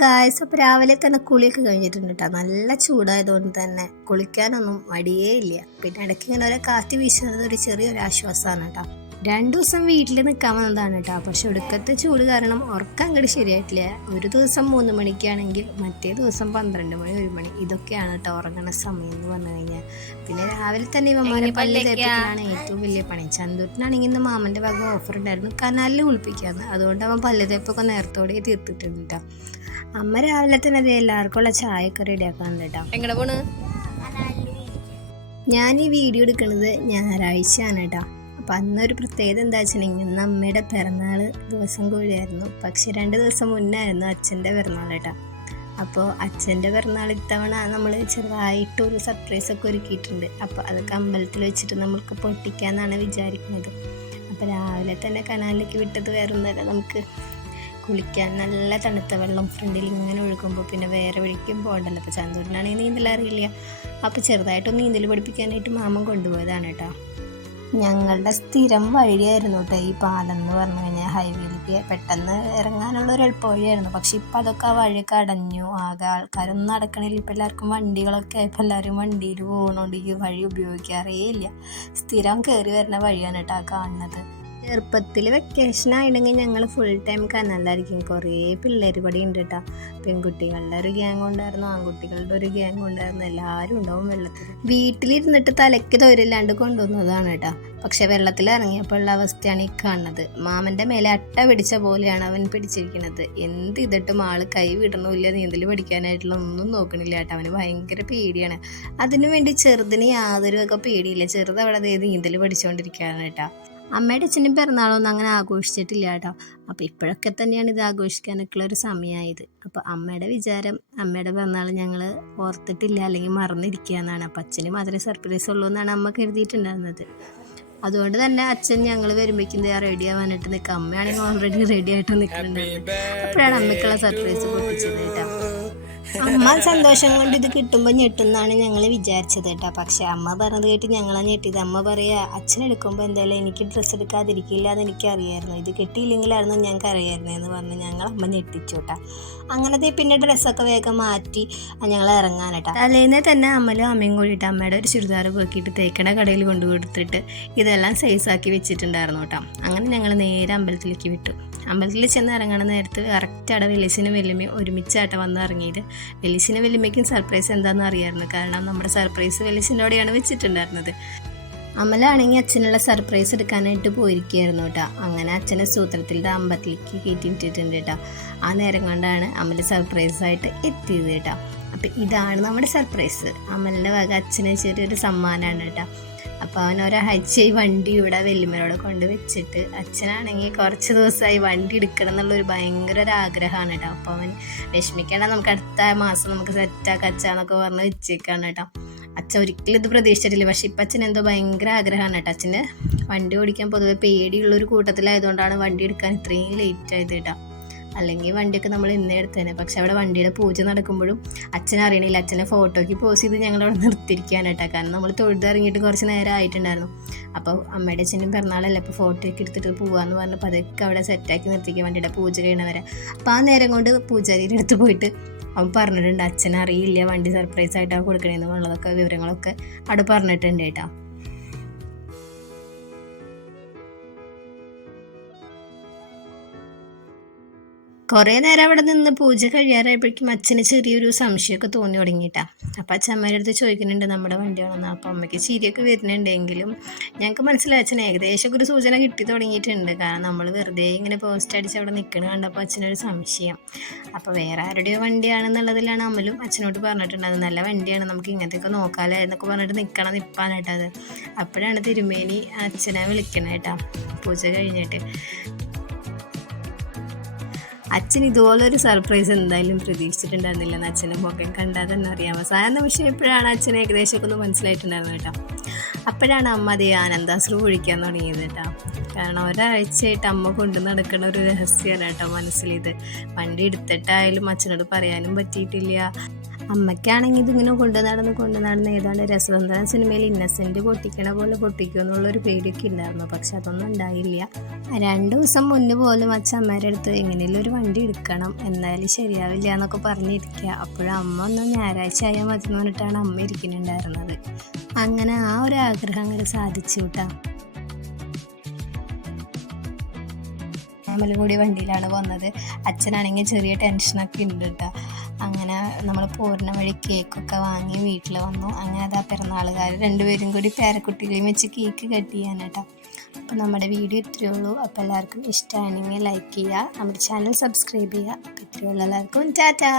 Guys, അപ്പോൾ രാവിലെ തന്നെ കുളിയൊക്കെ കഴിഞ്ഞിട്ടുണ്ട് കേട്ടോ. നല്ല ചൂടായതുകൊണ്ട് തന്നെ കുളിക്കാനൊന്നും മടിയേ ഇല്ല. പിന്നെ ഇടയ്ക്ക് ഇങ്ങനെ ഓരോ കാറ്റ് വീശുന്നത് ഒരു ചെറിയൊരു ആശ്വാസമാണ് കേട്ടോ. 2 ദിവസം വീട്ടിൽ നിൽക്കാൻ വന്നതാണ് കേട്ടോ. പക്ഷെ ഒടുക്കത്തെ ചൂട് കാരണം ഉറക്കം അങ്ങോട്ട് ശരിയായിട്ടില്ല. ഒരു ദിവസം 3 മണിക്കാണെങ്കിൽ മറ്റേ ദിവസം 12 മണി 1 മണി ഇതൊക്കെയാണ് കേട്ടോ ഉറങ്ങണ സമയം എന്ന് പറഞ്ഞു കഴിഞ്ഞാൽ. പിന്നെ രാവിലെ തന്നെ ഇവന്മാരെ പല്ല് തേപ്പിക്കലാണ് ഏറ്റവും വലിയ പണി. ചന്തൂരിനാണെങ്കിൽ ഇന്ന് മാമൻ്റെ വക ഓഫർ ഉണ്ടായിരുന്നു, കനാലിൽ കുളിപ്പിക്കാമെന്ന്. അതുകൊണ്ട് അവൻ പല്ല് തേപ്പൊക്കെ നേരത്തോടെ തീർത്തിട്ടുണ്ട് കേട്ടോ. അമ്മ രാവിലെ തന്നെ അത് എല്ലാവർക്കും ഉള്ള ചായയൊക്കെ റെഡിയാക്കാനുണ്ട് കേട്ടോ. എങ്ങനെ പോണ്? ഞാൻ ഈ വീഡിയോ എടുക്കുന്നത് ഞായറാഴ്ചയാണ് കേട്ടോ. അപ്പം അന്നൊരു പ്രത്യേകത എന്താ വെച്ചിട്ടുണ്ടെങ്കിൽ ഇന്ന് അമ്മയുടെ പിറന്നാൾ ദിവസം കൂടിയായിരുന്നു. പക്ഷെ 2 ദിവസം മുന്നായിരുന്നു അച്ഛൻ്റെ പിറന്നാൾ കേട്ടോ. അപ്പോൾ അച്ഛൻ്റെ പിറന്നാൾ ഇത്തവണ നമ്മൾ ചെറുതായിട്ടൊരു സർപ്രൈസൊക്കെ ഒരുക്കിയിട്ടുണ്ട്. അപ്പോൾ അതൊക്കെ അമ്പലത്തിൽ വെച്ചിട്ട് നമ്മൾക്ക് പൊട്ടിക്കാമെന്നാണ് വിചാരിക്കുന്നത്. അപ്പോൾ രാവിലെ തന്നെ കനാലിലേക്ക് വിട്ടത് വേറൊന്നുമല്ല, നമുക്ക് കുളിക്കാൻ നല്ല തണുത്ത വെള്ളം ഫ്രണ്ടിൽ ഇങ്ങനെ ഒഴുകുമ്പോൾ പിന്നെ വേറെ വഴിക്കും പോകണ്ടല്ലോ. അപ്പോൾ ചന്തൂരിനാണെങ്കിൽ നീന്തൽ അറിയില്ല. അപ്പോൾ ചെറുതായിട്ടൊന്ന് നീന്തൽ പഠിപ്പിക്കാനായിട്ട് മാമൻ കൊണ്ടുപോയതാണ് കേട്ടോ. ഞങ്ങളുടെ സ്ഥിരം വഴിയായിരുന്നു കേട്ടോ ഈ പാലം എന്ന് പറഞ്ഞു കഴിഞ്ഞാൽ. ഹൈവേയിലേക്ക് പെട്ടെന്ന് ഇറങ്ങാനുള്ള ഒരു എളുപ്പ വഴിയായിരുന്നു. പക്ഷെ ഇപ്പം അതൊക്കെ ആ വഴിയൊക്കെ അടഞ്ഞു, ആകെ ആൾക്കാരൊന്നും നടക്കണില്ല. ഇപ്പം എല്ലാവർക്കും വണ്ടികളൊക്കെ ആയപ്പോൾ എല്ലാവരും വണ്ടിയിൽ പോകണോണ്ട് ഈ വഴി ഉപയോഗിക്കാറേ ഇല്ല. സ്ഥിരം കയറി വരുന്ന വഴിയാണ് കേട്ടോ ആ കാണുന്നത്. ചെറുപ്പത്തിൽ വെക്കേഷൻ ആയിരുന്നെങ്കിൽ ഞങ്ങൾ ഫുൾ ടൈം കനാലിലായിരിക്കും. കുറേ പിള്ളേർ പടി ഉണ്ട് കേട്ടോ. പെൺകുട്ടികളുടെ ഒരു ഗ്യാങ് ഉണ്ടായിരുന്നു, ആൺകുട്ടികളുടെ ഒരു ഗ്യാങ് ഉണ്ടായിരുന്നു. എല്ലാവരും ഉണ്ടാവും വെള്ളത്തിൽ. വീട്ടിലിരുന്നിട്ട് തലയ്ക്ക് തൊഴിലില്ലാണ്ട് കൊണ്ടുവന്നതാണ് കേട്ടോ. പക്ഷെ വെള്ളത്തിൽ ഇറങ്ങിയപ്പോൾ ഉള്ള അവസ്ഥയാണ് ഈ കാണുന്നത്. മാമൻ്റെ മേലെ അട്ട പിടിച്ച പോലെയാണ് അവൻ പിടിച്ചിരിക്കുന്നത്. എന്ത് ഇതിട്ടും ആൾ കൈ വിടണമില്ല, നീന്തൽ പഠിക്കാനായിട്ടുള്ള ഒന്നും നോക്കണില്ല കേട്ടോ. അവന് ഭയങ്കര പേടിയാണ്. അതിനുവേണ്ടി ചെറുതിന് യാതൊരു ഒക്കെ പേടിയില്ല. ചെറുത് അവിടെ നീന്തൽ പഠിച്ചുകൊണ്ടിരിക്കുകയാണ് കേട്ടോ. അമ്മയുടെ അച്ഛനും പിറന്നാളൊന്നും അങ്ങനെ ആഘോഷിച്ചിട്ടില്ല കേട്ടോ. അപ്പോൾ ഇപ്പോഴൊക്കെ തന്നെയാണ് ഇത് ആഘോഷിക്കാനൊക്കെയുള്ള ഒരു സമയമായത്. അപ്പോൾ അമ്മയുടെ വിചാരം അമ്മയുടെ പിറന്നാൾ ഞങ്ങൾ ഓർത്തിട്ടില്ല അല്ലെങ്കിൽ മറന്നിരിക്കുക എന്നാണ്. അപ്പോൾ അച്ഛന് മാത്രമേ സർപ്രൈസ് ഉള്ളൂ എന്നാണ് അമ്മ കരുതിയിട്ടുണ്ടായിരുന്നത്. അതുകൊണ്ട് തന്നെ അച്ഛൻ ഞങ്ങൾ വരുമ്പോഴേക്കും റെഡി ആവാനായിട്ട് നിൽക്കുക. അമ്മയാണെങ്കിൽ ഓൾറെഡി റെഡി ആയിട്ട് നിൽക്കുന്നുണ്ടായിരുന്നു. അപ്പോഴാണ് അമ്മയ്ക്കുള്ള സർപ്രൈസ് പൊട്ടിച്ചത് കേട്ടോ. അമ്മ സന്തോഷം കൊണ്ട് ഇത് കിട്ടുമ്പോൾ ഞെട്ടുന്നാണ് ഞങ്ങൾ വിചാരിച്ചത് കേട്ടോ. പക്ഷെ അമ്മ പറഞ്ഞത് കേട്ട് ഞങ്ങളെ ഞെട്ടിയത്. അമ്മ പറയുക, അച്ഛനെടുക്കുമ്പോൾ എന്തായാലും എനിക്ക് ഡ്രസ്സ് എടുക്കാതിരിക്കില്ല എന്ന് അറിയായിരുന്നു, ഇത് കിട്ടിയില്ലെങ്കിലായിരുന്നു ഞങ്ങൾക്ക് അറിയായിരുന്നു എന്ന് പറഞ്ഞ് ഞങ്ങൾ അമ്മ ഞെട്ടിച്ചു കേട്ടോ. അങ്ങനത്തെ പിന്നെ ഡ്രസ്സൊക്കെ വേഗം മാറ്റി ഞങ്ങൾ ഇറങ്ങാൻ കേട്ടോ. തലേന്നേ തന്നെ അമ്മലും അമ്മയും കൂടിയിട്ട് അമ്മയുടെ ഒരു ചുരിദാർ പോക്കിയിട്ട് തേക്കണ കടയിൽ കൊണ്ടു കൊടുത്തിട്ട് ഇതെല്ലാം സൈസാക്കി വെച്ചിട്ടുണ്ടായിരുന്നു കേട്ടോ. അങ്ങനെ ഞങ്ങൾ നേരെ അമ്പലത്തിലേക്ക് വിട്ടു. അമ്പലത്തിൽ ചെന്ന് ഇറങ്ങണ നേരത്ത് കറക്റ്റ് അവിടെ വെല്ലിസിനും വെല്ലുമ്മയും ഒരുമിച്ചായിട്ട് വന്ന് ഇറങ്ങിയത്. വെല്ലിസിനും വെല്ലുമ്മയ്ക്കും സർപ്രൈസ് എന്താണെന്ന് അറിയാമായിരുന്നു. കാരണം നമ്മുടെ സർപ്രൈസ് വെല്ലിസിനോടെയാണ് വെച്ചിട്ടുണ്ടായിരുന്നത്. അമ്മലാണെങ്കിൽ അച്ഛനുള്ള സർപ്രൈസ് എടുക്കാനായിട്ട് പോയിരിക്കുകയായിരുന്നു കേട്ടോ. അങ്ങനെ അച്ഛനെ സൂത്രത്തിൻ്റെ അമ്പലത്തിലേക്ക് കയറ്റിയിട്ടിട്ടുണ്ട് കേട്ടോ. ആ നേരം കൊണ്ടാണ് അമ്മൻ്റെ സർപ്രൈസായിട്ട് എത്തിയത് കേട്ടോ. അപ്പം ഇതാണ് നമ്മുടെ സർപ്രൈസ്. അമ്മലിൻ്റെ വക അച്ഛന് ചെറിയൊരു സമ്മാനമാണ് കേട്ടോ. അപ്പോൾ അവൻ ഒരാഴ്ച ഈ വണ്ടി ഇവിടെ വെല്ലുമ്മനോട് കൊണ്ട് വെച്ചിട്ട്, അച്ഛനാണെങ്കിൽ കുറച്ച് ദിവസമായി വണ്ടി എടുക്കണം എന്നുള്ളൊരു ഭയങ്കര ഒരു ആഗ്രഹമാണ് കേട്ടോ. അപ്പോൾ അവൻ വിഷമിക്കേണ്ട, നമുക്ക് അടുത്ത മാസം നമുക്ക് സെറ്റാക്കാം അച്ഛന്നൊക്കെ പറഞ്ഞ് വെച്ചേക്കാണ് കേട്ടോ. അച്ഛൻ ഒരിക്കലും ഇത് പ്രതീക്ഷിച്ചിട്ടില്ല. പക്ഷെ ഇപ്പം അച്ഛൻ എന്തോ ഭയങ്കര ആഗ്രഹമാണ് കേട്ടോ. അച്ഛന് വണ്ടി ഓടിക്കാൻ പൊതുവെ പേടിയുള്ളൊരു കൂട്ടത്തിലായതുകൊണ്ടാണ് വണ്ടി എടുക്കാൻ ഇത്രയും ലേറ്റ് ആയത് കേട്ടോ. അല്ലെങ്കിൽ വണ്ടിയൊക്കെ നമ്മൾ ഇന്നേ എടുത്തേനെ. പക്ഷെ അവിടെ വണ്ടിയുടെ പൂജ നടക്കുമ്പോഴും അച്ഛൻ അറിയണില്ല. അച്ഛനെ ഫോട്ടോയ്ക്ക് പോസ് ചെയ്ത് ഞങ്ങളവിടെ നിർത്തിയിരിക്കുകയാണ് കേട്ടോ. കാരണം നമ്മൾ തൊഴുതിറങ്ങിയിട്ട് കുറച്ച് നേരം ആയിട്ടുണ്ടായിരുന്നു. അപ്പോൾ അമ്മയുടെ അച്ഛനും പിറന്നാളല്ലേ, അപ്പോൾ ഫോട്ടോയൊക്കെ എടുത്തിട്ട് പോകാമെന്ന് പറഞ്ഞപ്പോൾ അതൊക്കെ അവിടെ സെറ്റാക്കി നിർത്തിക്കുക വണ്ടിയുടെ പൂജ കഴിയണവരെ. അപ്പോൾ ആ നേരം കൊണ്ട് പൂജാരിയുടെ അടുത്ത് പോയിട്ട് അവൻ പറഞ്ഞിട്ടുണ്ട് അച്ഛൻ അറിയില്ല വണ്ടി സർപ്രൈസ് ആയിട്ടാണ് കൊടുക്കണേന്നുള്ളതൊക്കെ വിവരങ്ങളൊക്കെ അവിടെ പറഞ്ഞിട്ടുണ്ട് കേട്ടോ. കുറേ നേരം അവിടെ നിന്ന് പൂജ കഴിയാറായപ്പോഴേക്കും അച്ഛന് ചെറിയൊരു സംശയമൊക്കെ തോന്നി തുടങ്ങിയിട്ടാ. അപ്പോൾ അച്ഛമ്മയുടെ അടുത്ത് ചോദിക്കുന്നുണ്ട് നമ്മുടെ വണ്ടിയാണെന്ന്. അപ്പോൾ അമ്മയ്ക്ക് ചിരിയൊക്കെ വരുന്നുണ്ടെങ്കിലും ഞങ്ങൾക്ക് മനസ്സിലായി അച്ഛൻ ഏകദേശം ഒരു സൂചന കിട്ടി തുടങ്ങിയിട്ടുണ്ട്. കാരണം നമ്മൾ വെറുതെ ഇങ്ങനെ പോസ്റ്റ് അടിച്ച് അവിടെ നിൽക്കണ കണ്ടപ്പോൾ അച്ഛനൊരു സംശയം. അപ്പോൾ വേറെ ആരുടെയോ വണ്ടിയാണെന്നുള്ളതിലാണ് അമ്മലും അച്ഛനോട് പറഞ്ഞിട്ടുണ്ട് അത് നല്ല വണ്ടിയാണ്, നമുക്ക് ഇങ്ങനത്തെയൊക്കെ നോക്കാമല്ലോ എന്നൊക്കെ പറഞ്ഞിട്ട് നിൽപ്പാണ് കേട്ടോ അത്. അപ്പോഴാണ് തിരുമേനി അച്ഛനെ വിളിക്കണേ കേട്ടോ പൂജ കഴിഞ്ഞിട്ട്. അച്ഛൻ ഇതുപോലൊരു സർപ്രൈസ് എന്തായാലും പ്രതീക്ഷിച്ചിട്ടുണ്ടായിരുന്നില്ല എന്ന് അച്ഛൻ്റെ മുഖം കണ്ടാൽ തന്നെ അറിയാം. അവസാന നിമിഷം എപ്പോഴാണ് അച്ഛനെ ഏകദേശമൊക്കെ ഒന്ന് മനസ്സിലായിട്ടുണ്ടായിരുന്നു കേട്ടോ. അപ്പോഴാണ് അമ്മ അതേ ആനന്ദാശ്രു ഒഴിക്കാൻ തുടങ്ങിയത് കേട്ടോ. കാരണം ഒരാഴ്ചയായിട്ട് അമ്മ കൊണ്ടു നടക്കുന്ന ഒരു രഹസ്യമാണ് കേട്ടോ മനസ്സിലിത്. വണ്ടി എടുത്തിട്ടായാലും അച്ഛനോട് പറയാനും പറ്റിയിട്ടില്ല. അമ്മയ്ക്കാണെങ്കിൽ ഇതിങ്ങനെ കൊണ്ട് നടന്ന് ഏതാണ്ട് രസതന്ത്രം സിനിമയിൽ ഇന്നസെൻ്റ് പൊട്ടിക്കണ പോലെ പൊട്ടിക്കുമോ എന്നുള്ളൊരു പേടിയൊക്കെ ഉണ്ടായിരുന്നു. പക്ഷെ അതൊന്നും ഉണ്ടായില്ല. 2 ദിവസം മുന്നേ പോലും അച്ഛൻ അമ്മേൻ്റെ അടുത്ത് എങ്ങനെയും ഒരു വണ്ടി എടുക്കണം, എന്തായാലും ശരിയാവില്ല എന്നൊക്കെ പറഞ്ഞിരിക്കുക. അപ്പോഴും അമ്മ ഒന്ന് ഞായറാഴ്ച ആയാൽ മതി എന്ന് പറഞ്ഞിട്ടാണ് അമ്മ ഇരിക്കുന്നുണ്ടായിരുന്നത്. അങ്ങനെ ആ ഒരു ആഗ്രഹം അങ്ങനെ സാധിച്ചു കേട്ടോ. ഫാമിലി കൂടി വണ്ടിയിലാണ് വന്നത്. അച്ഛനാണെങ്കിൽ ചെറിയ ടെൻഷനൊക്കെ ഉണ്ട് കേട്ടോ. അങ്ങനെ നമ്മൾ പോരുന്ന വഴി കേക്കൊക്കെ വാങ്ങി വീട്ടിൽ വന്നു. അങ്ങനെ അതാ പിറന്നാളുകാർ 2 പേരും കൂടി പേരക്കുട്ടികളെയും വെച്ച് കേക്ക് കട്ട് ചെയ്യാൻ കേട്ടോ. അപ്പോൾ നമ്മുടെ വീഡിയോ ഇത്രയേ ഉള്ളൂ. അപ്പോൾ എല്ലാവർക്കും ഇഷ്ടമാണെങ്കിൽ ലൈക്ക് ചെയ്യുക, നമ്മുടെ ചാനൽ സബ്സ്ക്രൈബ് ചെയ്യുക. അപ്പോൾ ഇത്രയുള്ള എല്ലാവർക്കും ടാറ്റാ.